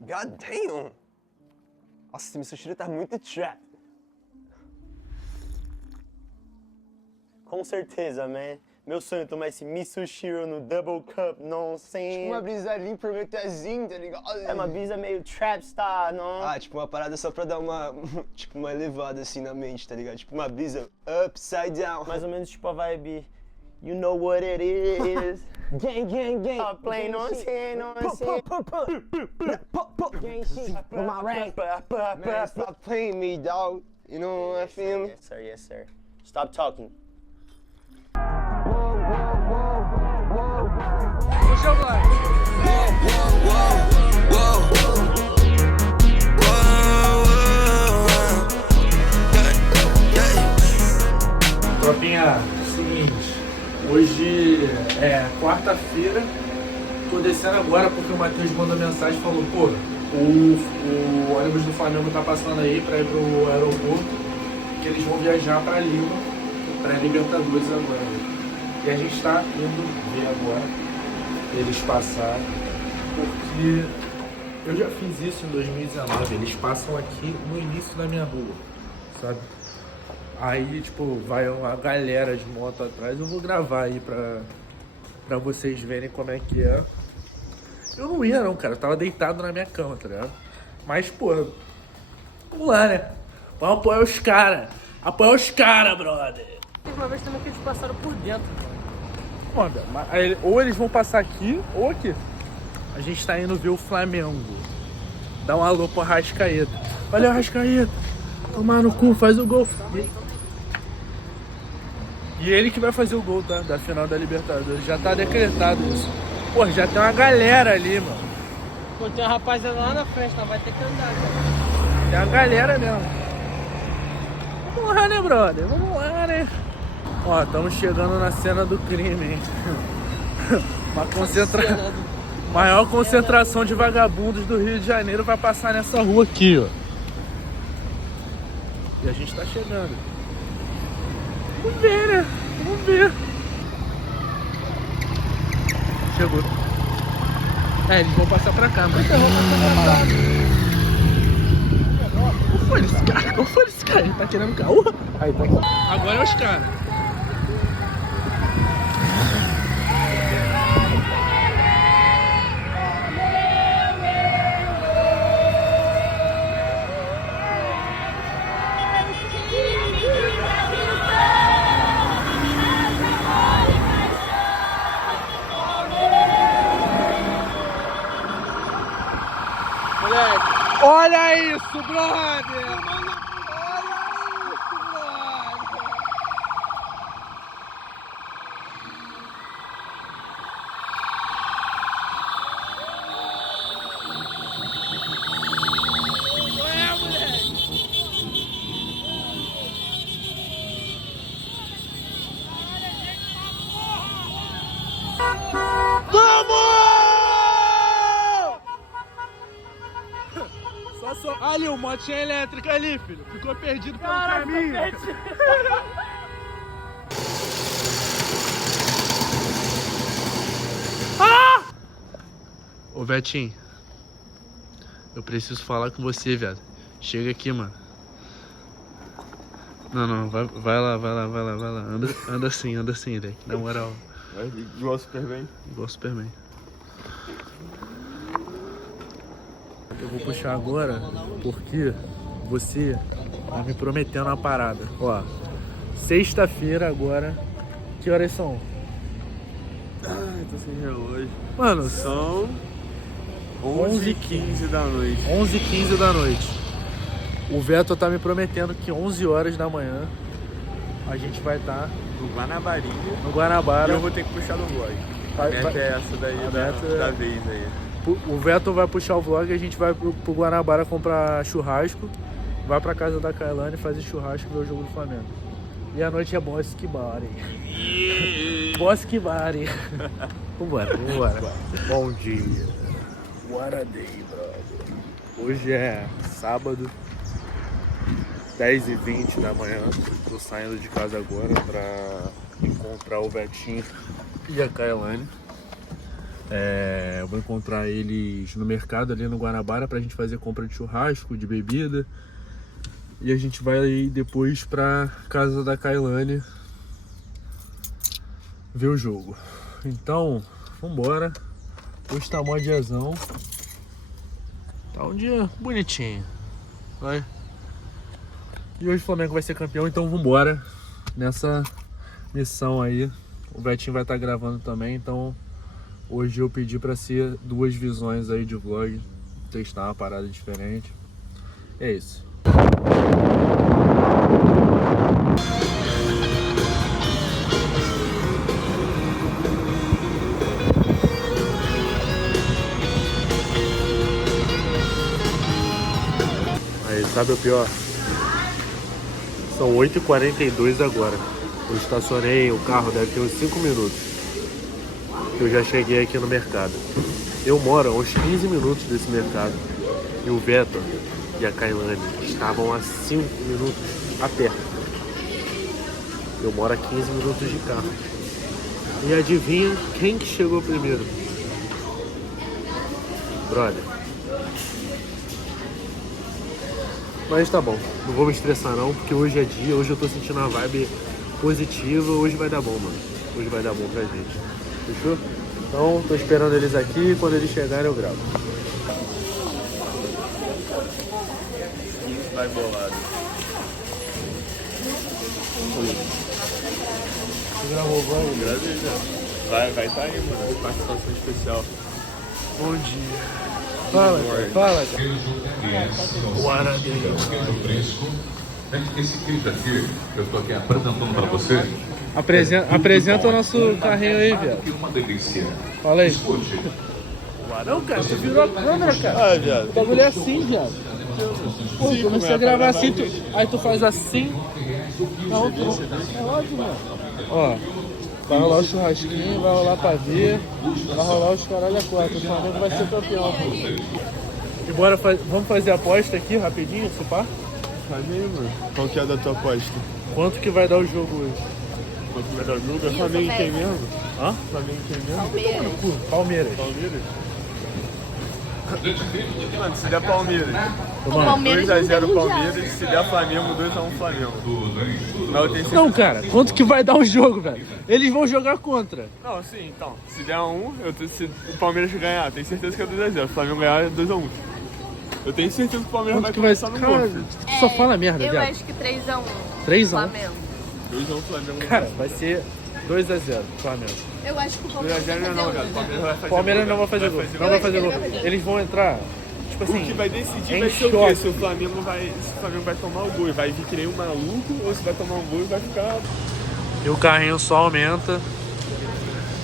God damn. Nossa, esse Mitsushiro tá muito trap. Com certeza, man. Meu sonho é tomar esse Mitsushiro no Double Cup, não sei. Tipo uma brisa ali pro metezinho, tá ligado? É uma brisa meio trap star, não? Ah, tipo uma parada só pra dar uma, tipo uma elevada assim na mente, tá ligado? Tipo uma brisa upside down. Mais ou menos tipo a vibe, you know what it is. Gang, gang, gang. Play no sei, não sei. Gang shit. With my rap. Man, stop playing me, dog. You know what I feel? Yes, sir, yes, sir. Stop talking. Puxa o like. Tropinha, seguinte, hoje é quarta-feira, tô descendo agora porque o Matheus mandou mensagem e falou, pô, o ônibus do Flamengo tá passando aí pra ir pro aeroporto, que eles vão viajar pra Lima, pra Libertadores agora. E a gente tá indo ver agora eles passarem, porque eu já fiz isso em 2019, eles passam aqui no início da minha rua, sabe? Aí, tipo, vai uma galera de moto atrás, eu vou gravar aí pra vocês verem como é que é. Eu não ia não, cara, eu tava deitado na minha cama, tá ligado? Mas, porra, vamos lá, né? Vamos apoiar os caras. Apoiar os caras, brother. Teve uma vez também que eles passaram por dentro, Manda, ou eles vão passar aqui ou aqui. A gente tá indo ver o Flamengo. Dá um alô pro Arrascaeta. Valeu, Arrascaeta. Tomar no cu, faz o gol. E ele que vai fazer o gol, tá? Da final da Libertadores. Já tá decretado isso. Pô, já tem uma galera ali, mano. Pô, tem uma rapaziada lá na frente, não vai ter que andar, cara. Tem uma galera mesmo. Vamos lá, né, brother? Vamos lá, né? Ó, estamos chegando na cena do crime, hein? Maior concentração de vagabundos do Rio de Janeiro vai passar nessa rua aqui, ó. E a gente tá chegando. Vamos ver, né? Vamos ver. Chegou. É, eles vão passar pra cá, mas... Qual foi esse cara? Qual foi esse cara? Ele tá querendo caô? Aí, tá. Agora é os caras. Olha isso, brother! Olha isso, brother! Ué, moleque! Ali, o motinha elétrica ali, filho. Ficou perdido pelo caminho. Ah! Ô, Vetinho. Eu preciso falar com você, viado. Chega aqui, mano. Não, vai lá. Anda assim, Deck. Na moral. Igual Superman. Igual Superman. Eu vou puxar agora porque você tá me prometendo uma parada. Ó, sexta-feira agora. Que horas são? Ai, tô sem relógio. Mano, São 11h15 da noite. 11h15 da noite. O Veto tá me prometendo que 11 horas da manhã a gente vai estar No Guanabarinha. no Guanabara. E eu vou ter que puxar no vlog. A meta é essa daí, da vez aí. O Veto vai puxar o vlog e a gente vai pro Guanabara comprar churrasco. Vai pra casa da Kailane fazer churrasco e ver o jogo do Flamengo. E a noite é Bosque Bar, hein? Bosque Bar, hein? Vambora. Bom dia. What a day, brother. Hoje é sábado, 10h20 da manhã. Tô saindo de casa agora pra encontrar o Vetinho e a Kailane. Eu vou encontrar eles no mercado ali no Guanabara pra gente fazer compra de churrasco, de bebida. E a gente vai aí depois pra casa da Kailane ver o jogo. Então, vambora. Hoje tá mó diazão. Tá um dia bonitinho. Vai. E hoje o Flamengo vai ser campeão, então vambora nessa missão aí. O Betinho vai estar gravando também, então hoje eu pedi pra ser 2 visões aí de vlog. Testar uma parada diferente. É isso. Aí, sabe o pior? São 8h42 agora. Eu estacionei o carro, deve ter uns 5 minutos. Que eu já cheguei aqui no mercado. Eu moro a uns 15 minutos desse mercado. E o Vitor e a Kailane estavam a 5 minutos a pé. Eu moro a 15 minutos de carro. E adivinha quem que chegou primeiro? Brother. Mas tá bom, não vou me estressar não, porque hoje é dia, hoje eu tô sentindo uma vibe positiva, hoje vai dar bom, mano. Hoje vai dar bom pra gente. Fechou? Então, tô esperando eles aqui, quando eles chegarem eu gravo. Vai bolado. Você gravou o vlog? Gravei já. Vai tá aí, mano. Participação especial. Bom dia. Fala, cara. Bora dele. Esse clipe aqui, eu tô aqui apresentando pra você. Apresenta o nosso carrinho aí, viado. Que uma delícia. Fala aí. Escute. Não, cara, você virou a câmera, cara. Ah, viado. O bagulho é assim, viado. Pô, comecei a gravar assim, aí tu faz assim. Não, é ótimo, mano. Ó, vai rolar o churrasquinho, vai rolar pavê, vai rolar os caralho a 4. O Flamengo vai ser campeão, pô. E bora, vamos fazer a aposta aqui rapidinho, se pá? Faz aí, mano. Qual que é a da tua aposta? Quanto que vai dar o jogo hoje? Quanto que vai dar o jogo? É Flamengo quem mesmo? Hã? Flamengo quem mesmo? Palmeiras. Palmeiras? Mano, se der Palmeiras. Mano, 2x0 Palmeiras, se der Flamengo, 2x1 Flamengo. Não, eu tenho certeza. não, cara, quanto que vai dar o jogo, velho? Eles vão jogar contra. Não, sim, então. Se der 1, se o Palmeiras ganhar, tenho certeza que é 2x0. Se o Flamengo ganhar, é 2x1. Eu tenho certeza que o Palmeiras Quanto que vai vai começar no cara, gol. tu só fala merda, Eu viado. acho que 3x1. 3x1. Flamengo. 2x1 Flamengo. Cara, vai ser 2x0 Flamengo. Eu acho que o Palmeiras 2x0 vai não, fazer cara. O Palmeiras vai fazer Palmeiras gol, não vai fazer gol. Não vai fazer gol. Eles vão entrar, tipo assim, O que vai decidir em vai ser o quê? choque. Se o Flamengo vai tomar o gol e vai vir que nem um maluco, ou se vai tomar um gol e vai ficar... E o carrinho só aumenta.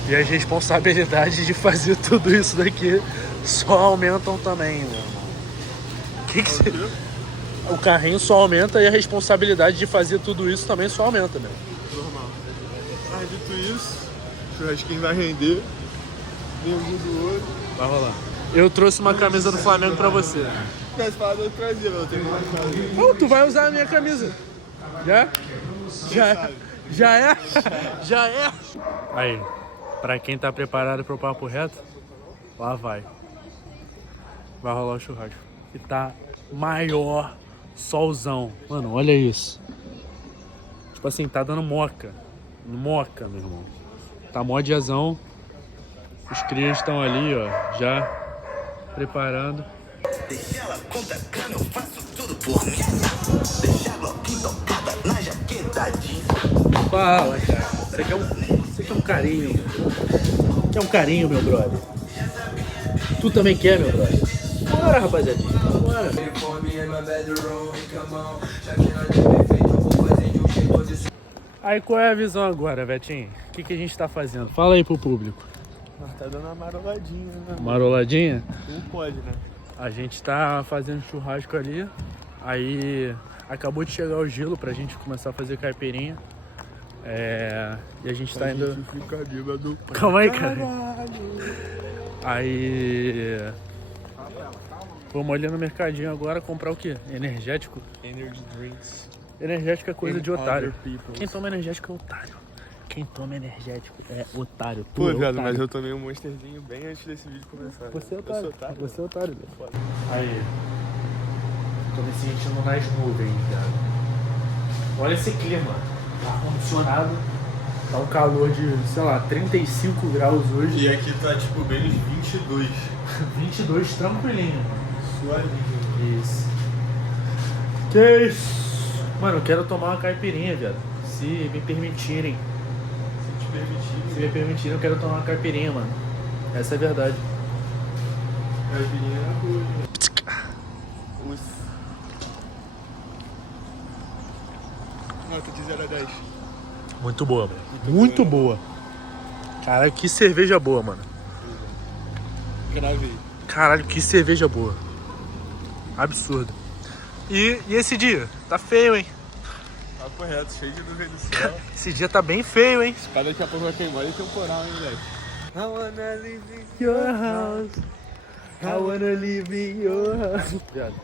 E as responsabilidades de fazer tudo isso daqui só aumentam também, meu irmão. Que você... O carrinho só aumenta e a responsabilidade de fazer tudo isso também só aumenta, meu. Normal. Mas dito isso, o churrasquinho vai render. Vem um do outro. Vai rolar. Eu trouxe uma camisa do Flamengo pra você. Se tivesse falado eu trazia, eu tenho mais fazer. Não, tu vai usar a minha camisa. Já? Já é? Já é? Já é? Aí, pra quem tá preparado pro papo reto, lá vai. Vai rolar o churrasco. E tá maior solzão. Mano, olha isso. Tipo assim, tá dando moca. Moca, meu irmão. Tá mó diazão. Os crias estão ali, ó, já preparando. Deixa ela conta cana, eu faço tudo por mim. Deixa a bloquinha tocada na jaqueta jeans. Fala, cara. Você quer um carinho. Quer um carinho, meu brother? Tu também quer, meu brother? Bora, rapaziadinha. Bora. Aí, qual é a visão agora, Betinho? O que a gente tá fazendo? Fala aí pro público. Mas tá dando uma maroladinha, né? Maroladinha? Não pode, né? A gente tá fazendo churrasco ali. Aí acabou de chegar o gelo pra gente começar a fazer caipirinha. E a gente tá indo... Fica bêbado. Calma aí, cara. Aí... Vamos ali no mercadinho agora comprar o quê? Energético? Energy drinks. Energético é coisa de otário. Other people's. Quem toma energético é otário. quem toma energético é otário. Tu Pô, é viado, otário. mas eu tomei um monsterzinho bem antes desse vídeo começar. Você é Eu otário. sou otário. Você é otário, velho. Foda. Aí. Tô me sentindo nas nuvens, cara. Olha esse clima. Ar-condicionado. Tá um calor de, sei lá, 35 graus hoje. E aqui tá tipo menos 22. 22 tranquilinho. Suavinho. Isso. Que isso? Mano, eu quero tomar uma caipirinha, viado. Se me permitirem. Se te permitir. Se me permitirem, eu quero tomar uma caipirinha, mano. Essa é a verdade. Caipirinha é boa. Nota de 0 a 10. Muito boa, mano. Muito boa. Caralho, que cerveja boa, mano. Gravei. Caralho, que cerveja boa. Absurdo. E esse dia? Tá feio, hein? Tá correto, cheio de nuvem do céu. Esse dia tá bem feio, hein? Esse pá daqui a pouco vai queimar e temporal, hein, moleque? I wanna live in Your house. I wanna live in your house. Viado,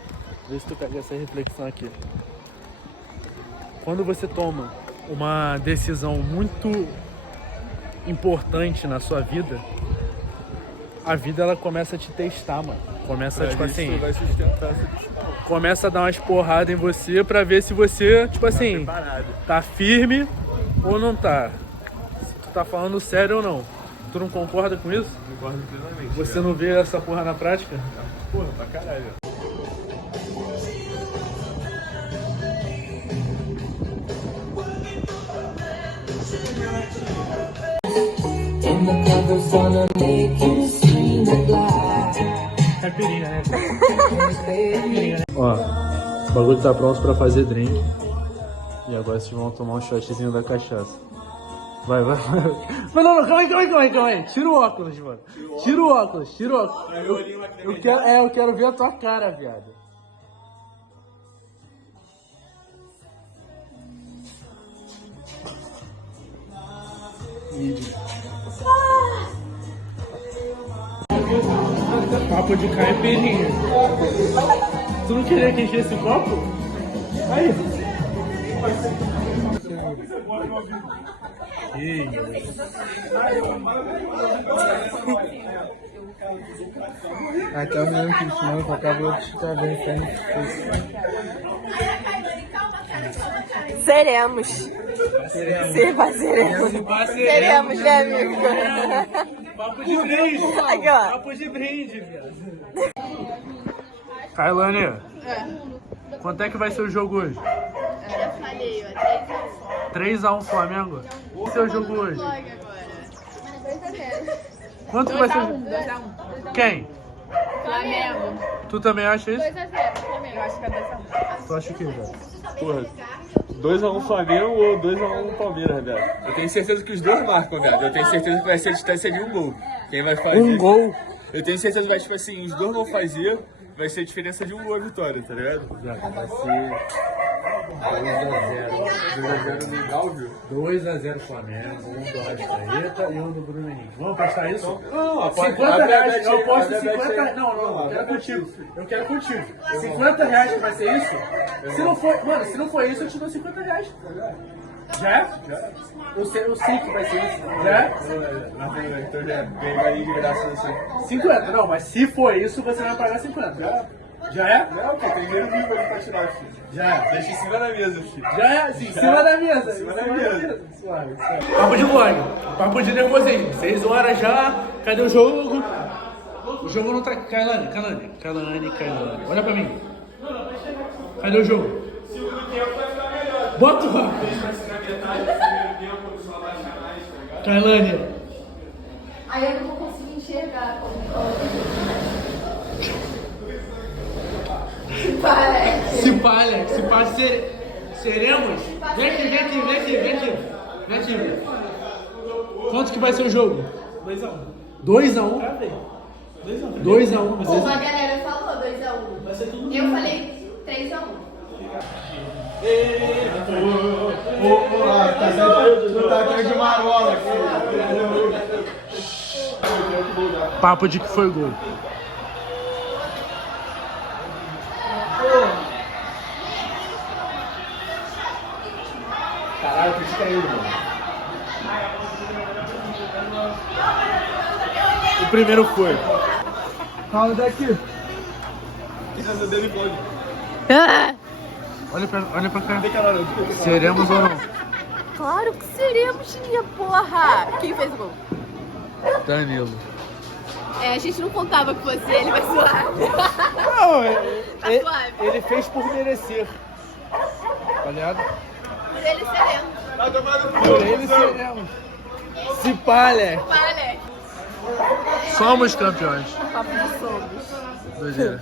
vê se tu pega essa reflexão aqui. Quando você toma uma decisão muito importante na sua vida, a vida ela começa a te testar, mano. Começa, tipo assim, vai sustentar essa decisão. começa a dar umas porradas em você pra ver se você, tipo assim, Preparado. tá firme ou não tá. Se tu tá falando sério ou não. Tu não concorda com isso? Concordo plenamente. Você não vê essa porra na prática? Porra, pra caralho. Caipirinha, né? Ó, o bagulho tá pronto pra fazer drink. E agora vocês vão tomar um shotzinho da cachaça. Vai, vai, vai. Mas não, calma aí. Tira o óculos, mano. Tira o óculos. Eu quero ver a tua cara, viado. Papo de caipirinha. Tu não queria que enchesse esse copo? Aí. Até o mesmo que isso não acabou de ficar bem feio. Seremos. Seremos, né, amigo? Papo de brinde. Aqui, ó. Papo de brinde, viado. Kailane, quanto é que vai ser o jogo hoje? Já falei, ó, 3x1 Flamengo? O seu jogo hoje? agora. 2x0. Quanto que vai ser? 2x1. Quem? Flamengo. Tu também acha isso? 2x0. Flamengo. Eu acho que é 2x1. Tu acha o quê, velho? Porra, 2x1 Flamengo ou 2x1 Palmeiras, velho? Eu tenho certeza que os dois marcam, velho. Eu tenho certeza que vai ser a distância de um gol. Quem vai fazer? Um gol? Eu tenho certeza que vai, tipo assim, os dois vão fazer, vai ser a diferença de um gol a vitória, tá ligado? Vai ser 2x0 no Galvio. 2x0 Flamengo, um do Arrascaeta e um do Bruno Henrique. Vamos apostar isso? Não, 50 reais, eu aposto 50 reais. Não, eu quero contigo. Eu quero contigo. 50 reais que vai ser isso? Se não for, mano, se não for isso, eu te dou 50 reais. Já é? Eu sei que vai ser isso. Já é? Então já ganhei de graça assim. 50, não, mas se for isso, você vai pagar 50. Já é? Não, pô, tem dinheiro vivo ali pra tirar, filho. Já é. Deixa em cima da mesa, filho. Já é? Sim, em cima da mesa. Em cima da mesa. Suave. Papo de vlog, papo de nervosismo. 6 horas já, cadê o jogo? O jogo não tá... Kailane. Olha pra mim. Cadê o jogo? Bota o rápido. Kailane. Aí eu não vou conseguir enxergar como Se pá, seremos? Vem aqui. Quanto que vai ser o jogo? 2x1. 2x1. Como a galera falou, 2x1. Eu falei 3x1. Tá atrás de marola aqui. Papo de que foi gol. Caralho, eu tô te caindo, mano. primeiro foi. Fala daqui. Olha pra cá. Seremos ou não? Claro que seremos, minha porra! Quem fez o gol? Danilo. É, a gente não contava que fosse ele, mas suave. Não, Tá suave. ele fez por merecer. Tá ligado? Por ele seremos. Por ele seremos. Se palha. Vale. Somos campeões. Papo de somos. Doideira.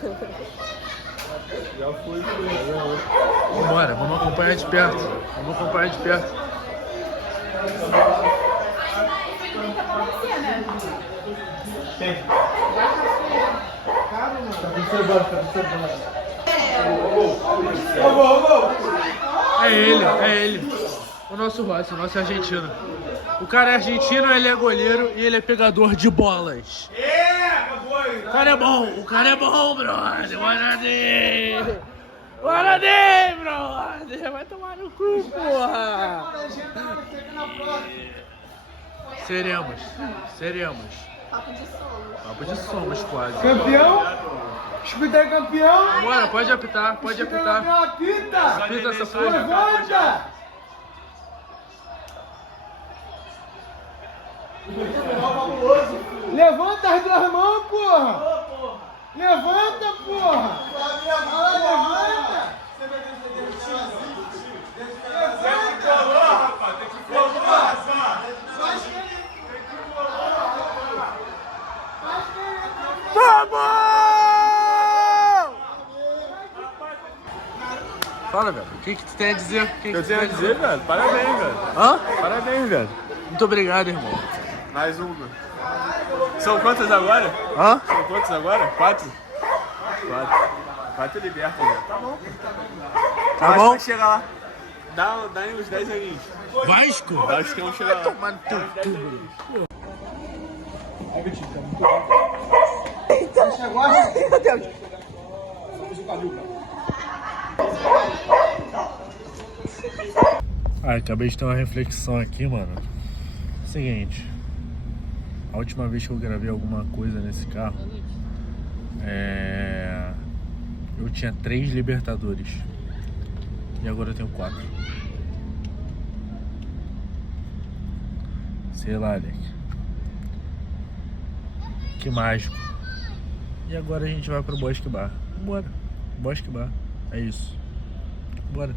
Vambora, vamos acompanhar de perto. Vamos acompanhar de perto. É ele. O nosso Rossi, o nosso argentino. O cara é argentino, ele é goleiro e ele é pegador de bolas. O cara é bom, brother. Guarani, brother. Vai tomar no cu, porra. Seremos. Papo de somos, quase. Campeão? Escuta campeão? Bora, pode apitar. Apita essa porra. Levanta! Levanta as duas mãos, porra! Levanta, porra! Levanta! Fala, velho. O que tu tem a dizer? Eu tenho a dizer, velho, parabéns, velho. Hã? Parabéns, velho. Muito obrigado, irmão. Mais uma. São quantas agora? Hã? São quantas agora? 4? 4 libertas, velho. Tá bom. Tá Acho bom? que vai chegar lá. Dá aí uns 10 aninhos. Vasco? Acho que vamos chegar lá. Tomar no teu cu. Acabei de ter uma reflexão aqui, mano. Seguinte, a última vez que eu gravei alguma coisa nesse carro, eu tinha 3 Libertadores e agora eu tenho 4. Sei lá, Alec. Que mágico. E agora a gente vai pro Bosque Bar. Bora. Bosque Bar. É isso. Bora.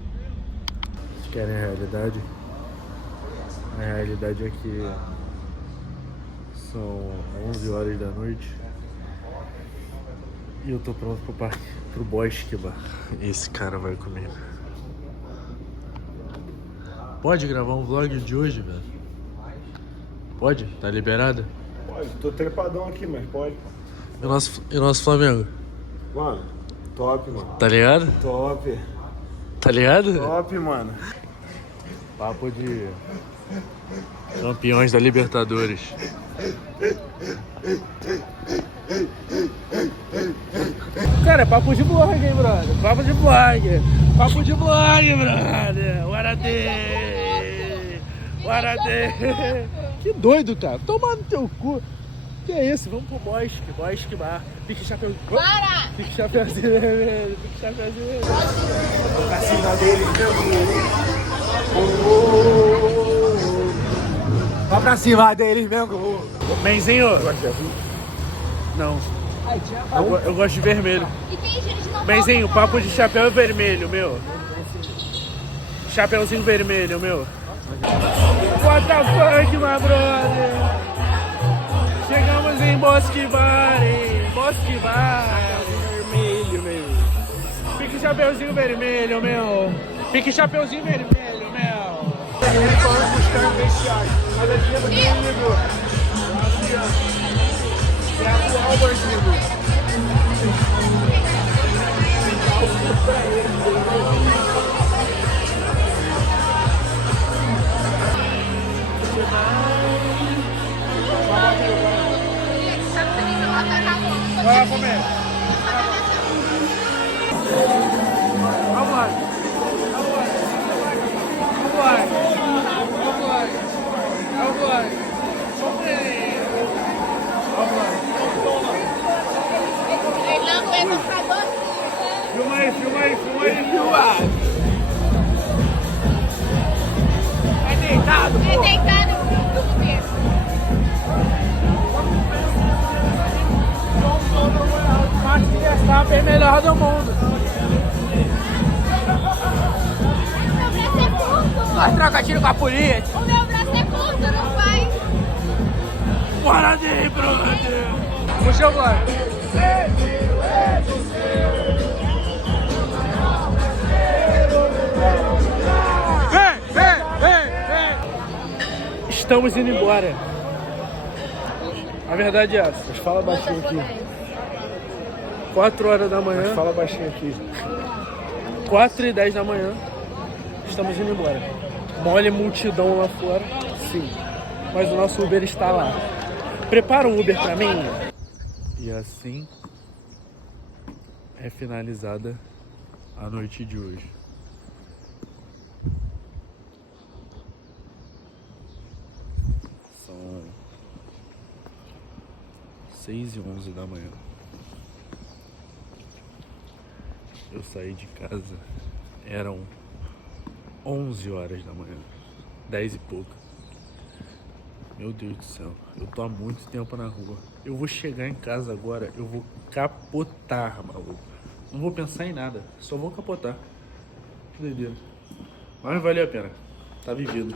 Vocês querem a realidade? A realidade é que são 11 horas da noite e eu tô pronto pro Bosque Bar. Esse cara vai comigo. Pode gravar um vlog de hoje, velho? Pode? Tá liberado? Pode, tô trepadão aqui, mas pode. E o nosso Flamengo? Mano, top, mano. Tá ligado? Top. Tá ligado? Top, mano. Papo de campeões da Libertadores. Cara, é papo de blog, hein, brother? Papo de blog. Papo de blog, brother. Guaradê. Que doido, cara. Toma no teu cu. Que é isso? Vamos pro Bosque Bar. Pique chapéuzinho. Para! Pique chapéuzinho vermelho. Pique chapéuzinho vermelho. Pra cima dele, vai pra cima deles mesmo. Benzinho. Não. Eu gosto de vermelho. E tem gente não Benzinho, papo de chapéu vermelho, meu. Chapeuzinho vermelho, meu. What the fuck, my brother? Chegamos em Bosque Bar, hein? Bosque Bar. Vermelho, meu. Pique chapeuzinho vermelho, meu. Pique chapeuzinho vermelho, meu. Ele foi buscar o vestiário. Mas aqui é comigo. É a Albert, vai lá comer. Vamos lá. Vamos lá. melhor do mundo. Meu braço é curto. Nós troca tiro com a polícia. O meu braço é curto, não vai. Bora de brother. Puxa o bloco. Estamos indo embora. A verdade é essa. Mas fala baixinho aqui. 4 horas da manhã. Mas fala baixinho aqui. 4h10 da manhã. Estamos indo embora. Mole multidão lá fora. Sim. Mas o nosso Uber está lá. Prepara um Uber pra mim. E assim é finalizada a noite de hoje. São 6h11 da manhã. Eu saí de casa, eram 11 horas da manhã, 10 e pouco. Meu Deus do céu, eu tô há muito tempo na rua. Eu vou chegar em casa agora, eu vou capotar, maluco. Não vou pensar em nada, só vou capotar. Que doideira. Mas valeu a pena, tá vivido.